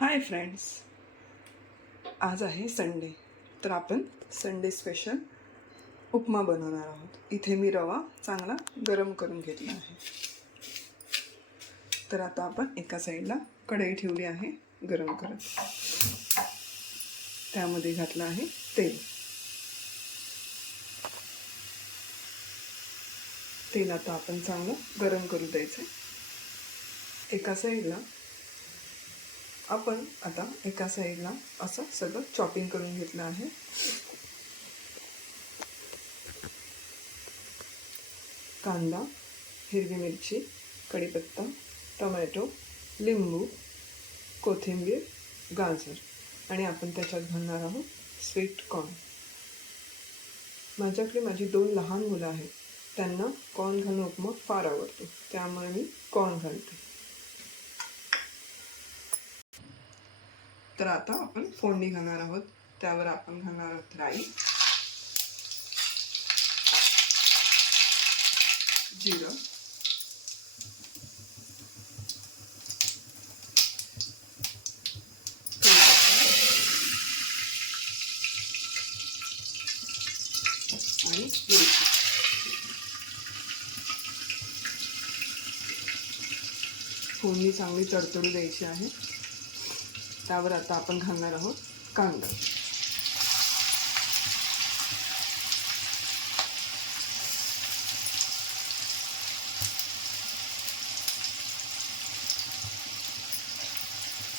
Hi friends, आज आहे Sunday. तर आपण संडे स्पेशल उपमा बनवणार आहोत. इथे मी रवा चांगला गरम करून घेतला आहे. तर आता आपण एका साईडला कढई ठेवली आहे गरम करत. त्यामध्ये घातलं आहे तेल. तेल आता आपण चांगलं गरम करू द्यायचं. एका साईडला असं सगळं चॉपिंग करून घेतलं आहे. कांदा, हिरवी मिरची, कढीपत्ता, टोमॅटो, लिंबू, कोथिंबीर, गाजर आणि आपण त्याच्यात घालणार आहोत स्वीट कॉर्न. माझ्याकडे माझी 2 लहान मुलं आहेत. त्यांना कॉर्न घालून उपमा फार आवडतो, त्यामुळे मी कॉर्न घालते. तर आता आपण फोडणी घालणार आहोत. त्यावर आपण घालणार आहोत राई, जिरं, आणि मिरची. फोडणी चांगली तडतडू द्यायची आहे. त्यावर आता आपण घालणार आहोत कांदा.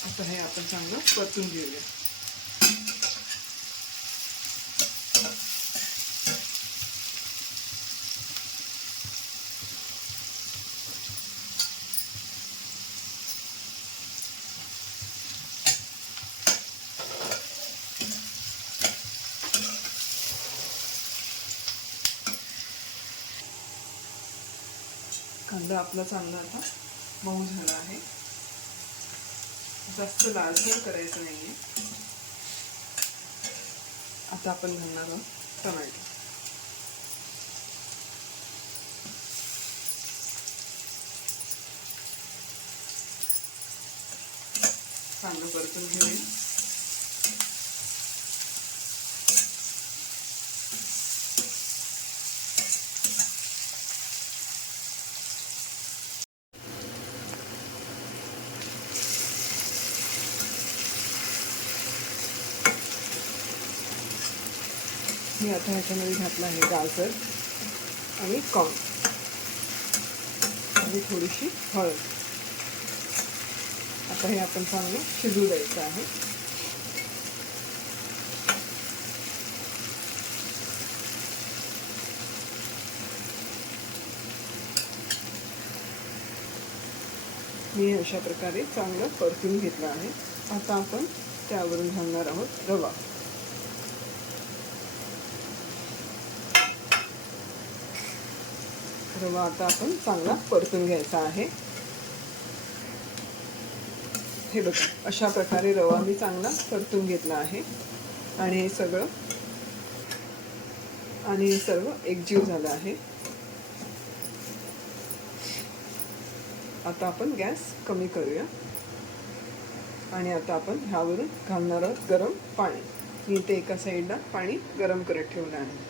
आता हे आपण चांगलं परतून घेऊया. कांदा आपला चांगला आता मऊ झाला आहे. जास्त लालसर करायचं नाहीये. आता आपण घालणार आहोत टोमॅटो. चांगलं परतून घेऊया. मी आता ह्याच्यामध्ये घातलं आहे गाजर आणि कॉर्न आणि थोडीशी हळद. आता हे आपण चांगलं शिजू द्यायचं आहे. मी अशा प्रकारे चांगलं परतून घेतलं आहे. आता आपण त्यावरून घालणार आहोत रवा. रवा आता आपण चांगला परतून घ्यायचा आहे. हे बघा, अशा प्रकारे रवा मी चांगला परतून घेतला आहे आणि हे सर्व एकजीव झालं आहे. आता आपण गॅस कमी करूया आणि आता आपण ह्यावरून घालणार आहोत गरम पाणी. मी इथे एका साईडला पाणी गरम करत ठेवलं आहे.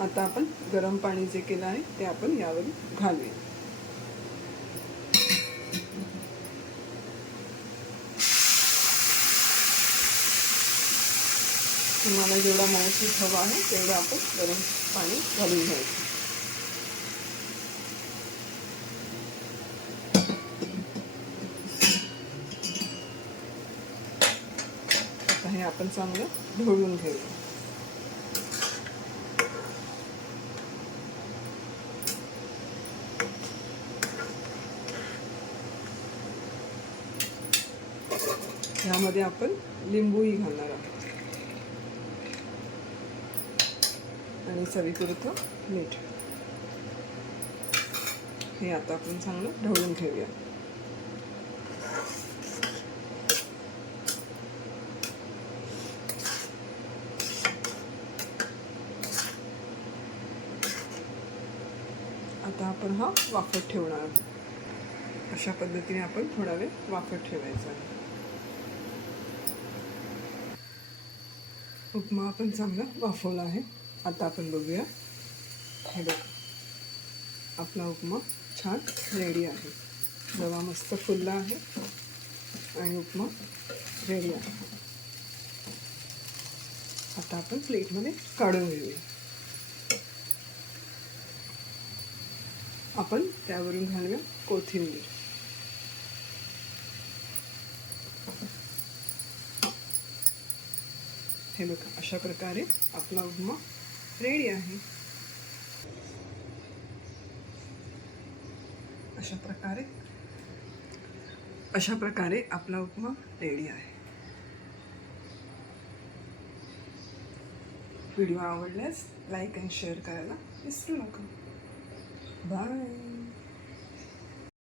आता आपण गरम पाणी जे केलं आहे ते आपण यावरून घालूया. तुम्हाला जेवढा मऊसूत हवा आहे तेवढं आपण गरम पाणी घालून घ्यायचं. आता हे आपण चांगलं ढवळून घेऊया. ह्यामध्ये आपण लिंबूही घालणार आहोत आणि चवीपुरतं मीठ. हे आता आपण चांगलं ढवळून घेऊया. आता आपण हा वाफत ठेवणार आहोत. अशा पद्धतीने आपण थोडा वेळ वाफत ठेवायचा आहे. उपमा आपण चांगला वाफवला आहे. आता आपण बघूया. हे बघा, आपला उपमा छान रेडी आहे. रवा मस्त फुलला आहे आणि उपमा रेडी आहे. आता आपण प्लेटमध्ये काढून घेऊया. आपण त्यावरून घालूया कोथिंबीर. हे बघा, अशा प्रकारे आपला उपमा रेडी आहे. अशा प्रकारे आपला उपमा रेडी आहे. व्हिडिओ आवडल्यास लाईक आणि शेअर करायला विसरू नका. बाय.